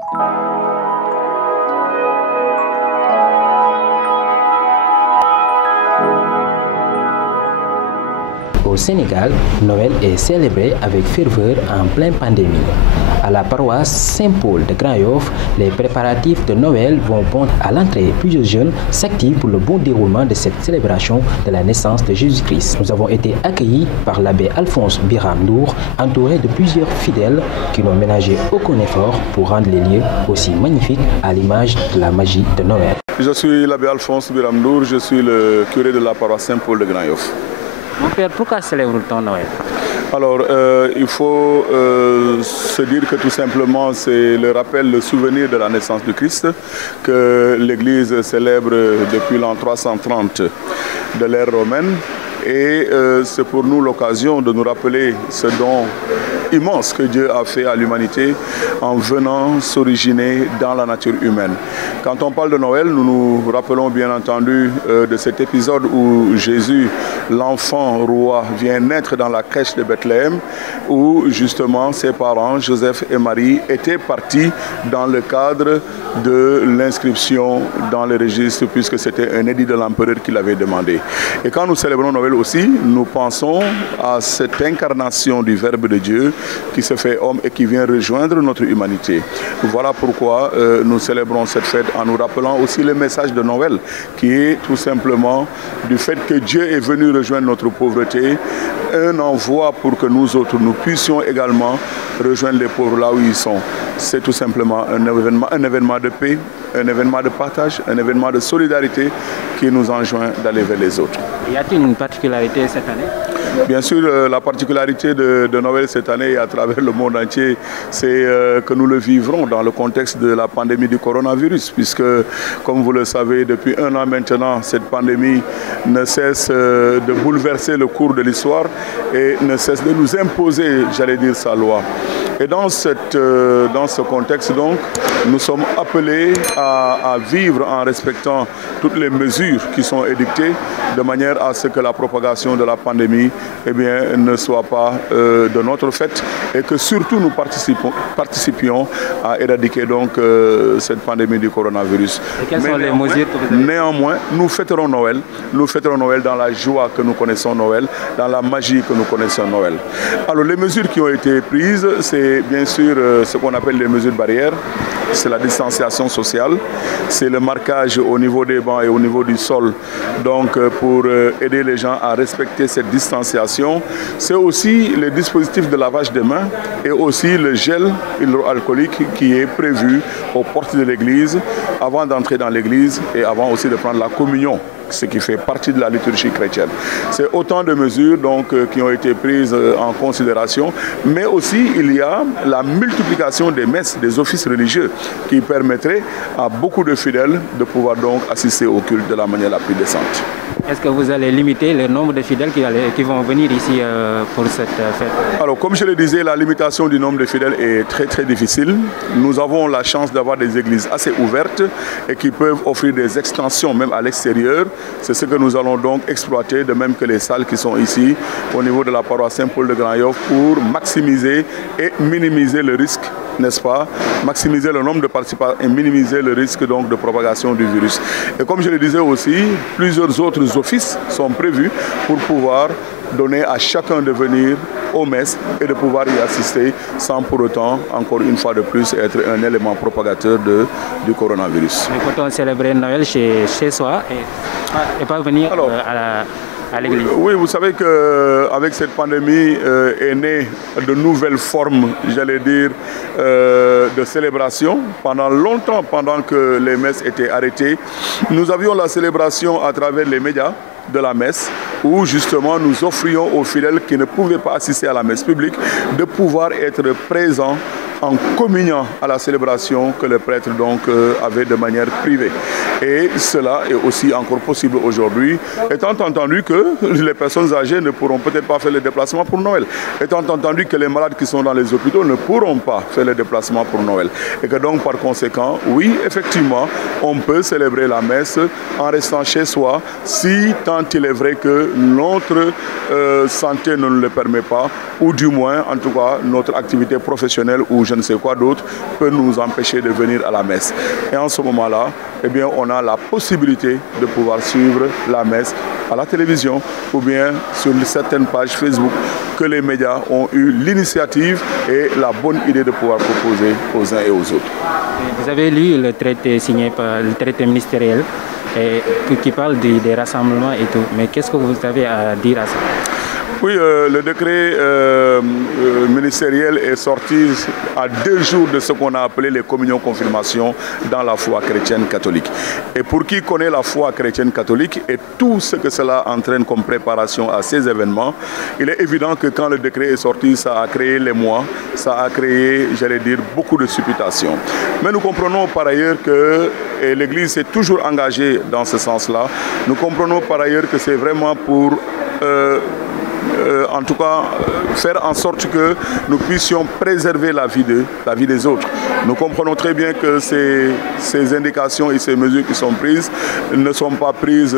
Au Sénégal, Noël est célébré avec ferveur en pleine pandémie. À la paroisse Saint-Paul de Grand-Yoff, les préparatifs de Noël vont bon à l'entrée. Plusieurs jeunes s'activent pour le bon déroulement de cette célébration de la naissance de Jésus-Christ. Nous avons été accueillis par l'abbé Alphonse Biram Ndour, entouré de plusieurs fidèles qui n'ont ménagé aucun effort pour rendre les lieux aussi magnifiques à l'image de la magie de Noël. Je suis l'abbé Alphonse Biram Ndour, je suis le curé de la paroisse Saint-Paul de Grand-Yoff. Mon père, pourquoi célèbre-t-on Noël? Alors, il faut se dire que tout simplement, c'est le rappel, le souvenir de la naissance du Christ que l'Église célèbre depuis l'an 330 de l'ère romaine. Et c'est pour nous l'occasion de nous rappeler ce don immense que Dieu a fait à l'humanité en venant s'originer dans la nature humaine. Quand on parle de Noël, nous nous rappelons bien entendu de cet épisode où Jésus, l'enfant roi, vient naître dans la crèche de Bethléem, où justement ses parents, Joseph et Marie, étaient partis dans le cadre de l'inscription dans le registre, puisque c'était un édit de l'empereur qui l'avait demandé. Et quand nous célébrons Noël aussi, nous pensons à cette incarnation du Verbe de Dieu qui se fait homme et qui vient rejoindre notre humanité. Voilà pourquoi nous célébrons cette fête en nous rappelant aussi le message de Noël, qui est tout simplement du fait que Dieu est venu rejoindre notre pauvreté, un envoi pour que nous autres, nous puissions également rejoindre les pauvres là où ils sont. C'est tout simplement un événement de paix, un événement de partage, un événement de solidarité qui nous enjoint d'aller vers les autres. Y a-t-il une particularité cette année? Bien sûr, la particularité de Noël cette année et à travers le monde entier, c'est que nous le vivrons dans le contexte de la pandémie du coronavirus, puisque, comme vous le savez, depuis un an maintenant, cette pandémie ne cesse de bouleverser le cours de l'histoire et ne cesse de nous imposer, j'allais dire, sa loi. Et dans ce contexte, donc, nous sommes appelés à vivre en respectant toutes les mesures qui sont édictées, de manière à ce que la propagation de la pandémie ne soit pas de notre fait et que surtout nous participions à éradiquer donc cette pandémie du coronavirus. Et quelles sont les mesures que vous avez? Néanmoins, nous fêterons Noël. Nous fêterons Noël dans la joie que nous connaissons Noël, dans la magie que nous connaissons Noël. Alors les mesures qui ont été prises, c'est bien sûr ce qu'on appelle les mesures barrières. C'est la distanciation sociale, c'est le marquage au niveau des bancs et au niveau du sol, donc pour aider les gens à respecter cette distanciation. C'est aussi le dispositif de lavage des mains et aussi le gel hydroalcoolique qui est prévu aux portes de l'église avant d'entrer dans l'église et avant aussi de prendre la communion, ce qui fait partie de la liturgie chrétienne. C'est autant de mesures donc, qui ont été prises en considération, mais aussi il y a la multiplication des messes, des offices religieux qui permettraient à beaucoup de fidèles de pouvoir donc assister au culte de la manière la plus décente. Est-ce que vous allez limiter le nombre de fidèles qui vont venir ici pour cette fête? Alors, comme je le disais, la limitation du nombre de fidèles est très difficile. Nous avons la chance d'avoir des églises assez ouvertes et qui peuvent offrir des extensions même à l'extérieur. C'est ce que nous allons donc exploiter, de même que les salles qui sont ici au niveau de la paroisse Saint-Paul de Grand-Yoff pour maximiser et minimiser le risque, n'est-ce pas, maximiser le nombre de participants et minimiser le risque donc de propagation du virus. Et comme je le disais aussi, plusieurs autres offices sont prévus pour pouvoir donner à chacun de venir aux messes et de pouvoir y assister sans pour autant, encore une fois de plus, être un élément propagateur du coronavirus. Mais peut-on célébrer Noël chez soi et pas venir à l'église? Oui, vous savez qu'avec cette pandémie est née de nouvelles formes, j'allais dire, de célébration. Pendant longtemps, pendant que les messes étaient arrêtées, nous avions la célébration à travers les médias de la messe, où justement nous offrions aux fidèles qui ne pouvaient pas assister à la messe publique de pouvoir être présents en communiant à la célébration que le prêtre donc avait de manière privée. Et cela est aussi encore possible aujourd'hui, étant entendu que les personnes âgées ne pourront peut-être pas faire les déplacements pour Noël, étant entendu que les malades qui sont dans les hôpitaux ne pourront pas faire les déplacements pour Noël. Et que donc par conséquent, oui, effectivement, on peut célébrer la messe en restant chez soi, si tant il est vrai que notre santé ne nous le permet pas, ou du moins, en tout cas, notre activité professionnelle ou je ne sais quoi d'autre peut nous empêcher de venir à la messe. Et en ce moment-là, eh bien, on a la possibilité de pouvoir suivre la messe à la télévision ou bien sur certaines pages Facebook que les médias ont eu l'initiative et la bonne idée de pouvoir proposer aux uns et aux autres. Vous avez lu le traité signé par le traité ministériel qui parle des rassemblements et tout, mais qu'est-ce que vous avez à dire à ça? Oui, le décret ministériel est sorti à 2 jours de ce qu'on a appelé les communions-confirmations dans la foi chrétienne catholique. Et pour qui connaît la foi chrétienne catholique et tout ce que cela entraîne comme préparation à ces événements, il est évident que quand le décret est sorti, ça a créé l'émoi, ça a créé, j'allais dire, beaucoup de supputations. Mais nous comprenons par ailleurs que l'Église s'est toujours engagée dans ce sens-là. Nous comprenons par ailleurs que c'est vraiment pour en tout cas faire en sorte que nous puissions préserver la vie des autres. Nous comprenons très bien que ces indications et ces mesures qui sont prises ne sont pas prises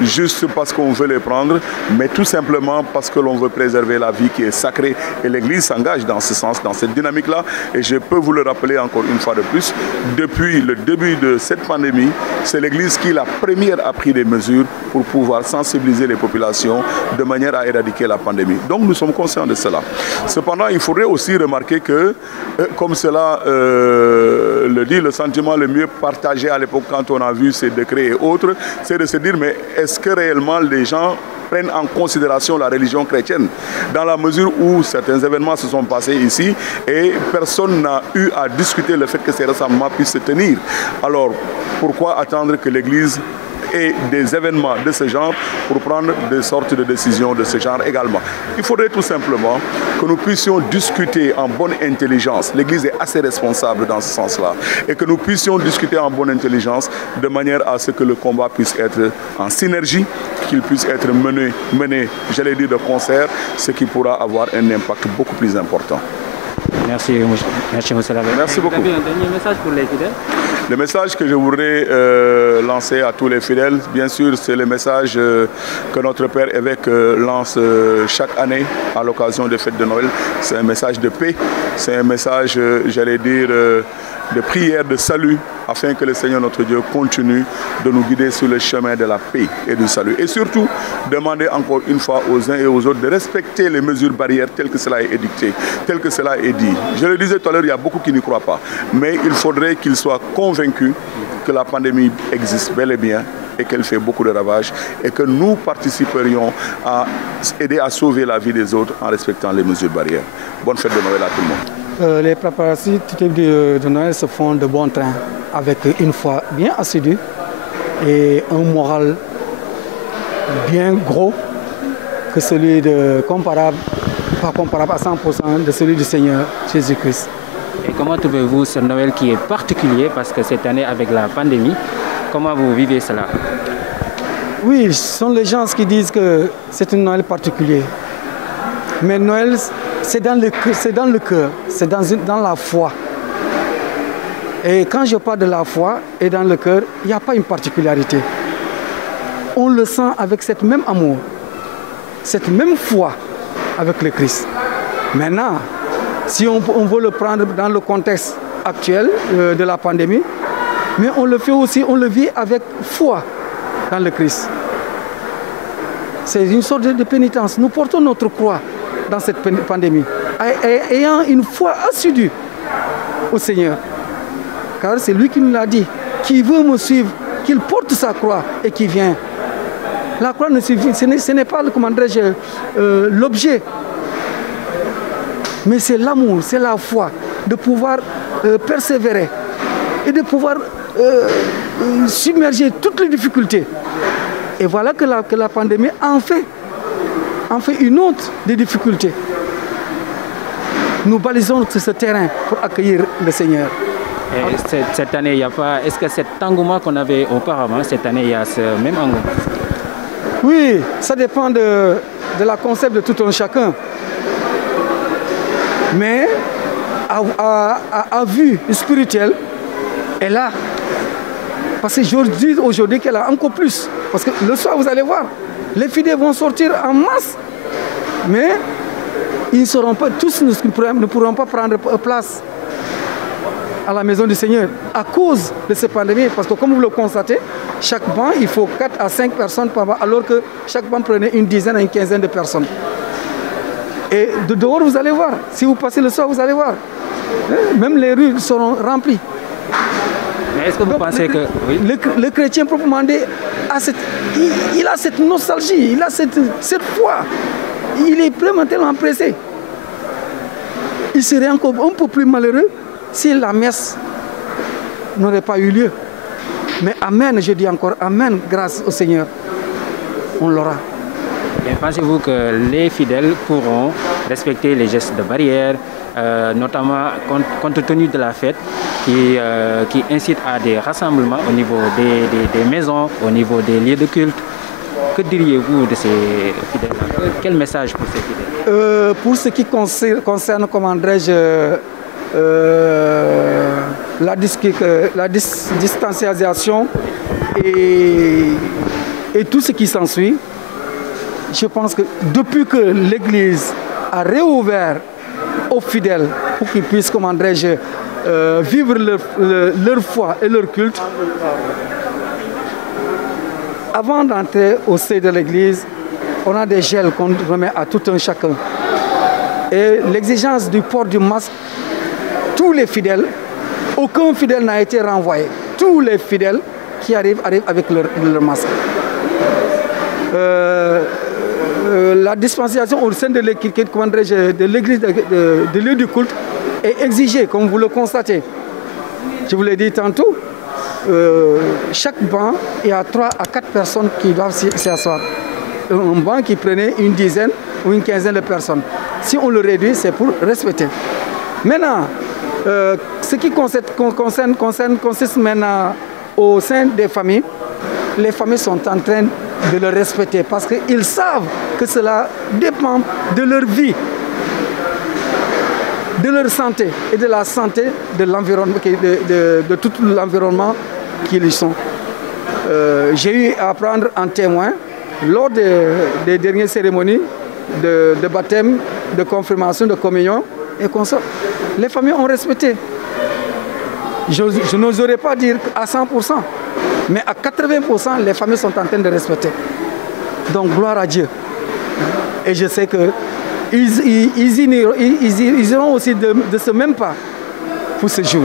juste parce qu'on veut les prendre, mais tout simplement parce que l'on veut préserver la vie qui est sacrée. Et l'Église s'engage dans ce sens, dans cette dynamique-là. Et je peux vous le rappeler encore une fois de plus, depuis le début de cette pandémie, c'est l'Église qui, la première, a pris des mesures pour pouvoir sensibiliser les populations de manière à éradiquer la pandémie. Donc nous sommes conscients de cela. Cependant, il faudrait aussi remarquer que, comme cela le dit, le sentiment le mieux partagé à l'époque quand on a vu ces décrets et autres, c'est de se dire, mais est-ce que réellement les gens prennent en considération la religion chrétienne, dans la mesure où certains événements se sont passés ici et personne n'a eu à discuter le fait que ces rassemblements puissent se tenir. Alors, pourquoi attendre que l'Église ait des événements de ce genre pour prendre des sortes de décisions de ce genre également? Il faudrait tout simplement que nous puissions discuter en bonne intelligence. L'Église est assez responsable dans ce sens-là. Et que nous puissions discuter en bonne intelligence de manière à ce que le combat puisse être en synergie, qu'il puisse être mené, j'allais dire, de concert, ce qui pourra avoir un impact beaucoup plus important. Merci, monsieur l'abbé. Merci beaucoup. Vous avez un dernier message pour les fidèles? Le message que je voudrais lancer à tous les fidèles, bien sûr, c'est le message que notre Père évêque lance chaque année à l'occasion des fêtes de Noël. C'est un message de paix, c'est un message, j'allais dire, de prière, de salut, afin que le Seigneur notre Dieu continue de nous guider sur le chemin de la paix et du salut. Et surtout, demander encore une fois aux uns et aux autres de respecter les mesures barrières telles que cela est édicté, telles que cela est dit. Je le disais tout à l'heure, il y a beaucoup qui n'y croient pas. Mais il faudrait qu'ils soient convaincus que la pandémie existe bel et bien et qu'elle fait beaucoup de ravages et que nous participerions à aider à sauver la vie des autres en respectant les mesures barrières. Bonne fête de Noël à tout le monde. Les préparatifs de Noël se font de bon train, avec une foi bien assidue et un moral bien gros que celui de comparable, pas comparable à 100% de celui du Seigneur Jésus-Christ. Et comment trouvez-vous ce Noël qui est particulier parce que cette année avec la pandémie, comment vous vivez cela? Oui, ce sont les gens qui disent que c'est un Noël particulier. Mais Noël, c'est dans le cœur, c'est dans la foi. Et quand je parle de la foi et dans le cœur, il n'y a pas une particularité. On le sent avec cette même amour, cette même foi avec le Christ. Maintenant, si on veut le prendre dans le contexte actuel de la pandémie, mais on le fait aussi, on le vit avec foi dans le Christ. C'est une sorte de pénitence. Nous portons notre croix dans cette pandémie, ayant une foi assidue au Seigneur. Car c'est lui qui nous l'a dit, qui veut me suivre, qu'il porte sa croix et qui vient. La croix ne suffit, ce n'est pas, comment dirais-je, l'objet, mais c'est l'amour, c'est la foi, de pouvoir persévérer et de pouvoir submerger toutes les difficultés. Et voilà que la pandémie en fait une autre des difficultés. Nous balisons ce terrain pour accueillir le Seigneur. Et cette année, il n'y a pas... Est-ce que cet engouement qu'on avait auparavant, cette année, il y a ce même engouement? Oui, ça dépend de la concept de tout un chacun. Mais à vue spirituelle, elle a. Parce que je dis aujourd'hui qu'elle a encore plus. Parce que le soir, vous allez voir, les fidèles vont sortir en masse. Mais ils ne seront pas, tous ne pourront pas prendre place à la maison du Seigneur à cause de cette pandémie. Parce que comme vous le constatez, chaque banc, il faut 4 à 5 personnes par banc, alors que chaque banc prenait une dizaine à une quinzaine de personnes. Et de dehors, vous allez voir. Si vous passez le soir, vous allez voir. Même les rues seront remplies. Mais est-ce que vous pensez que... Oui. Le chrétien proprement dit, il a cette nostalgie, il a cette foi. Il est vraiment tellement pressé. Il serait encore un peu plus malheureux si la messe n'aurait pas eu lieu. Mais amen, je dis encore, amen, grâce au Seigneur, on l'aura. Et pensez-vous que les fidèles pourront respecter les gestes de barrière, notamment compte tenu de la fête qui incite à des rassemblements au niveau des maisons, au niveau des lieux de culte? Que diriez-vous de ces fidèles? Quel message pour ces fidèles? Pour ce qui concerne, comment dirais-je, la distanciation et tout ce qui s'ensuit, je pense que depuis que l'Église a réouvert aux fidèles pour qu'ils puissent, comment dirais-je, vivre leur foi et leur culte, avant d'entrer au sein de l'Église, on a des gels qu'on remet à tout un chacun. Et l'exigence du port du masque, tous les fidèles, aucun fidèle n'a été renvoyé. Tous les fidèles qui arrivent avec leur masque. La dispensation au sein de l'Église, de lieu du culte, est exigée, comme vous le constatez. Je vous l'ai dit tantôt. Chaque banc, il y a 3 à 4 personnes qui doivent s'y asseoir. Un banc qui prenait une dizaine ou une quinzaine de personnes. Si on le réduit, c'est pour respecter. Maintenant, ce qui consiste maintenant au sein des familles, les familles sont en train de le respecter parce qu'ils savent que cela dépend de leur vie, de leur santé et de la santé de l'environnement, de tout l'environnement qu'ils sont. J'ai eu à prendre en témoin lors des dernières cérémonies de baptême, de confirmation, de communion et consorts. Les familles ont respecté. Je n'oserais pas dire à 100%, mais à 80%, les familles sont en train de respecter. Donc gloire à Dieu. Et je sais qu'ils iront aussi de ce même pas pour ce jour.